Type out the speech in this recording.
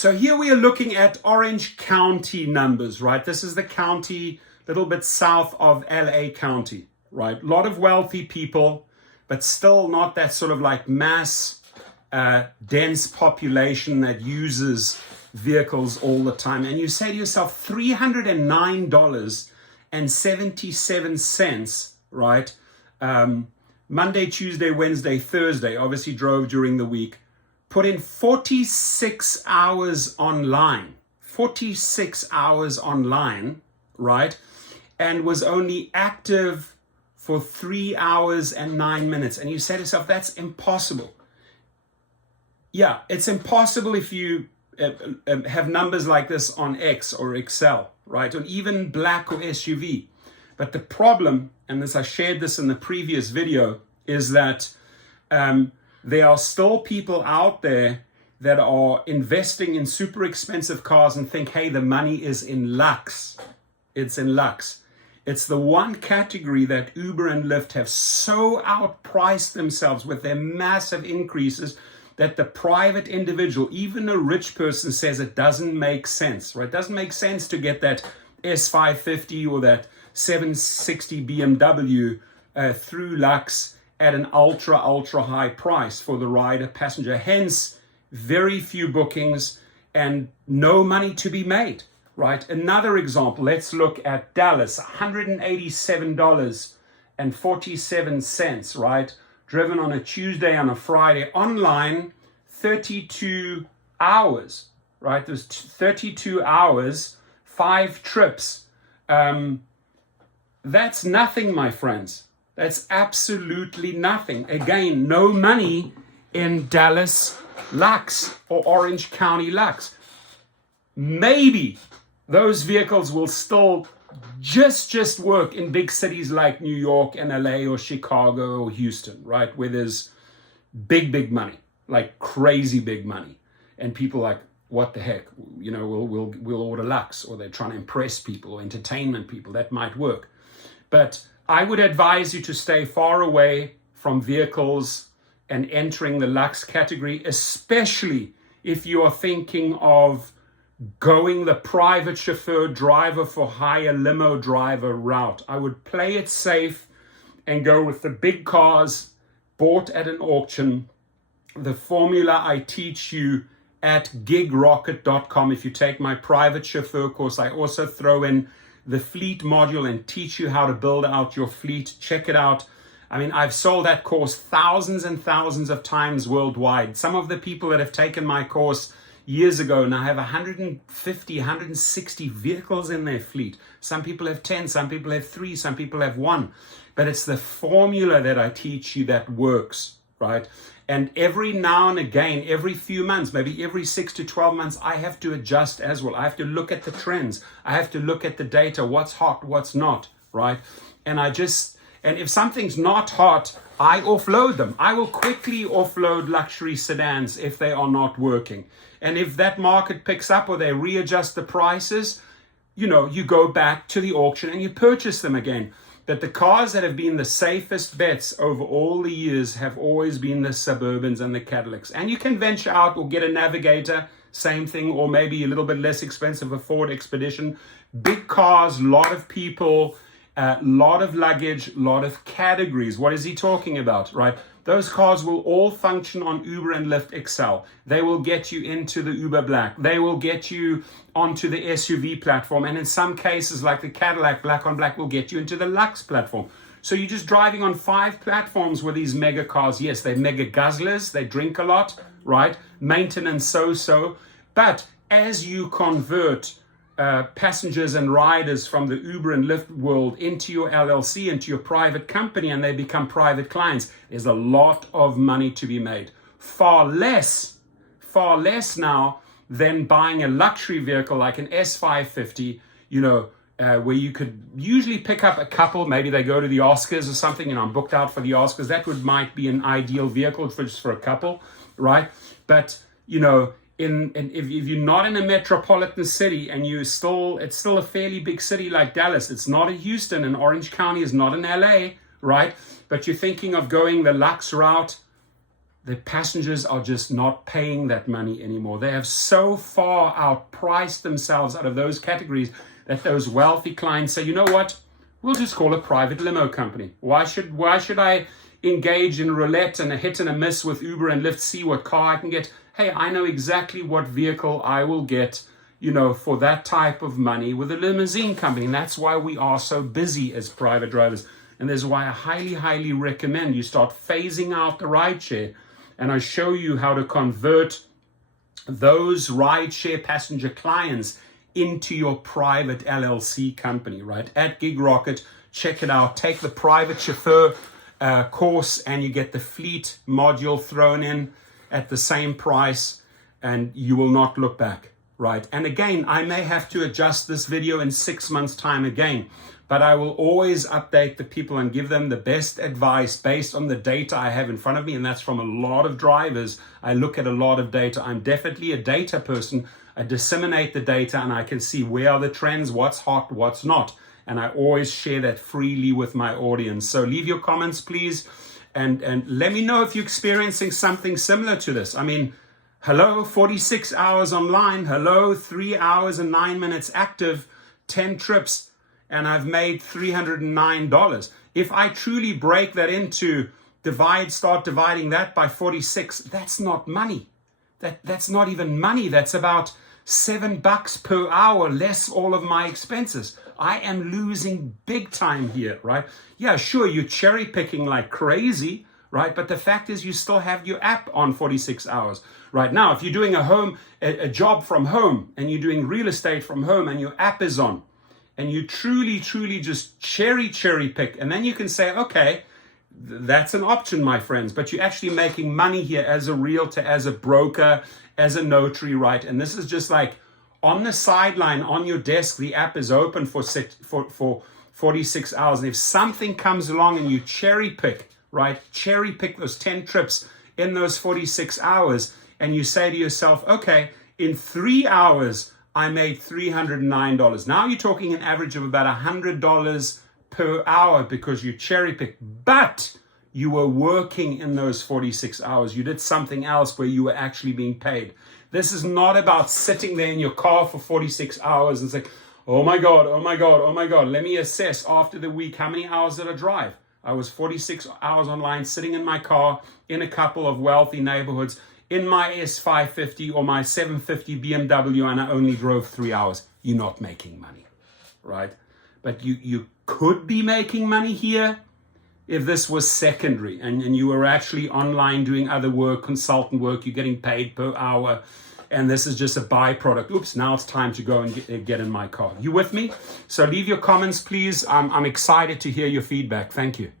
So here we are looking at Orange County numbers, right? This is the county a little bit south of LA County, right? A lot of wealthy people, but still not that sort of like mass, dense population that uses vehicles all the time. And you say to yourself, $309.77, right? Monday, Tuesday, Wednesday, Thursday, obviously drove during the week. Put in 46 hours online, 46 hours online, right? And was only active for 3 hours and 9 minutes. And you say to yourself, that's impossible. Yeah, it's impossible if you have numbers like this on X or Excel, right? Or even Black or SUV. But the problem, and I shared this in the previous video, is that there are still people out there that are investing in super expensive cars and think, hey, the money is in Lux. It's in Lux. It's the one category that Uber and Lyft have so outpriced themselves with their massive increases that the private individual, even a rich person, says it doesn't make sense, right? It doesn't make sense to get that S550 or that 760 BMW through Lux at an ultra high price for the rider passenger. Hence, very few bookings and no money to be made, right? Another example, let's look at Dallas, $187.47, right? Driven on a Tuesday, on a Friday, online, 32 hours, right? There's 32 hours, 5 trips. That's nothing, my friends. That's absolutely nothing. Again, no money in Dallas Lux or Orange County Lux. Maybe those vehicles will still just work in big cities like New York and LA or Chicago or Houston, right? Where there's big money, like crazy big money. And people like, what the heck? You know, we'll order Lux, or they're trying to impress people or entertainment people. That might work. But I would advise you to stay far away from vehicles and entering the Lux category, especially if you are thinking of going the private chauffeur driver for hire limo driver route. I would play it safe and go with the big cars bought at an auction. The formula I teach you at gigrocket.com. If you take my private chauffeur course, I also throw in the fleet module and teach you how to build out your fleet. Check it out. I mean, I've sold that course thousands and thousands of times worldwide. Some of the people that have taken my course years ago now have 150, 160 vehicles in their fleet. Some people have 10, some people have 3, some people have 1. But it's the formula that I teach you that works, right? And every now and again, every few months, maybe every 6 to 12 months, I have to adjust as well. I have to look at the trends. I have to look at the data, what's hot, what's not, right? And if something's not hot, I offload them. I will quickly offload luxury sedans if they are not working. And if that market picks up or they readjust the prices, you know, you go back to the auction and you purchase them again. But the cars that have been the safest bets over all the years have always been the Suburbans and the Cadillacs. And you can venture out or get a Navigator, same thing, or maybe a little bit less expensive, a Ford Expedition. Big cars, lot of people, lot of luggage, lot of categories. What is he talking about, right? Those cars will all function on Uber and Lyft Excel. They will get you into the Uber Black. They will get you onto the SUV platform. And in some cases, like the Cadillac Black on Black, will get you into the Lux platform. So you're just driving on 5 platforms with these mega cars. Yes, they're mega guzzlers. They drink a lot, right? Maintenance so-so. But as you convert passengers and riders from the Uber and Lyft world into your LLC, into your private company, and they become private clients, there's a lot of money to be made. Far less now than buying a luxury vehicle like an S550, you know, where you could usually pick up a couple. Maybe they go to the Oscars or something, and I'm booked out for the Oscars. That might be an ideal vehicle for just for a couple, right? But, you know, if you're not in a metropolitan city and it's still a fairly big city like Dallas, it's not in Houston, and Orange County is not in LA, right? But you're thinking of going the Lux route, the passengers are just not paying that money anymore. They have so far outpriced themselves out of those categories that those wealthy clients say, you know what, we'll just call a private limo company. Why should I engage in roulette and a hit and a miss with Uber and Lyft, see what car I can get? Hey, I know exactly what vehicle I will get, for that type of money with a limousine company. And that's why we are so busy as private drivers. And that's why I highly, highly recommend you start phasing out the rideshare. And I show you how to convert those rideshare passenger clients into your private LLC company, right? At GigRocket, check it out. Take the private chauffeur course and you get the fleet module thrown in at the same price and you will not look back, right? And again, I may have to adjust this video in 6 months' time again, but I will always update the people and give them the best advice based on the data I have in front of me. And that's from a lot of drivers. I look at a lot of data. I'm definitely a data person. I disseminate the data and I can see where are the trends, what's hot, what's not. And I always share that freely with my audience. So leave your comments, please. And let me know if you're experiencing something similar to this. I mean, hello, 46 hours online. Hello, 3 hours and 9 minutes active, 10 trips. And I've made $309. If I truly break that into start dividing that by 46, that's not money. That's not even money. That's about $7 per hour, less all of my expenses. I am losing big time here, right? Yeah, sure, you're cherry picking like crazy, right? But the fact is you still have your app on 46 hours. Right now, if you're doing a job from home and you're doing real estate from home and your app is on, and you truly, truly just cherry pick. And then you can say, okay, that's an option, my friends. But you're actually making money here as a realtor, as a broker, as a notary, right? And this is just like on the sideline, on your desk, the app is open for 46 hours. And if something comes along and you cherry pick, right? Cherry pick those 10 trips in those 46 hours. And you say to yourself, okay, in 3 hours, I made $309. Now you're talking an average of about $100 per hour because you cherry pick, but you were working in those 46 hours. You did something else where you were actually being paid. This is not about sitting there in your car for 46 hours and saying, oh my God, let me assess after the week, how many hours did I drive? I was 46 hours online, sitting in my car in a couple of wealthy neighborhoods, in my S550 or my 750 BMW, and I only drove 3 hours. You're not making money, right? But you could be making money here if this was secondary and you were actually online doing other work, consultant work, you're getting paid per hour, and this is just a byproduct. Oops, now it's time to go and get in my car. You with me? So leave your comments, please. I'm excited to hear your feedback. Thank you.